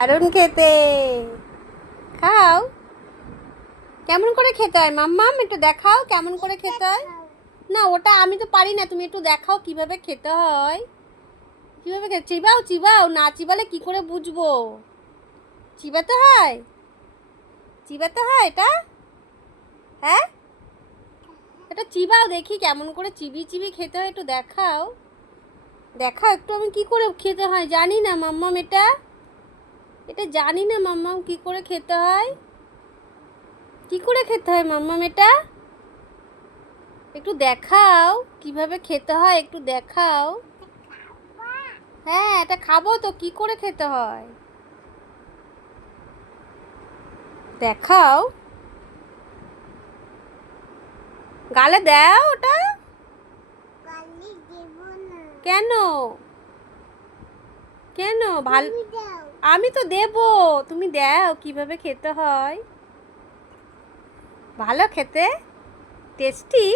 দারুণ খেতে। খাও। কেমন করে খেতে হয় মাম্মাম, একটু দেখাও কেমন করে খেতে হয়। না ওটা আমি তো পারি না, তুমি একটু দেখাও কিভাবে খেতে হয়। কিভাবে চিবাও চিবাও, না চিবালে কি করে বুঝবো। চিবাতে হয়, চিবাতে হয় এটা। হ্যাঁ, এটা চিবাও দেখি কেমন করে চিবি চিবি খেতে হয়, একটু দেখাও। দেখাও একটু, আমি কি করে খেতে হয় জানি না মাম্মাম, এটা এটা জানি না মাম্মাম কি করে খেতে হয়। কি করে খেতে হয় মাম্মাম এটা, একটু দেখাও কিভাবে খেতে হয়, একটু দেখাও। হ্যাঁ এটা খাবো তো, কি করে খেতে হয় দেখাও। গালে দাও ওটা। কেন, কেন ভাল, আমি তো দেবো, তুমি দাও কিভাবে খেতে হয়। ভালো খেতে, টেস্টি।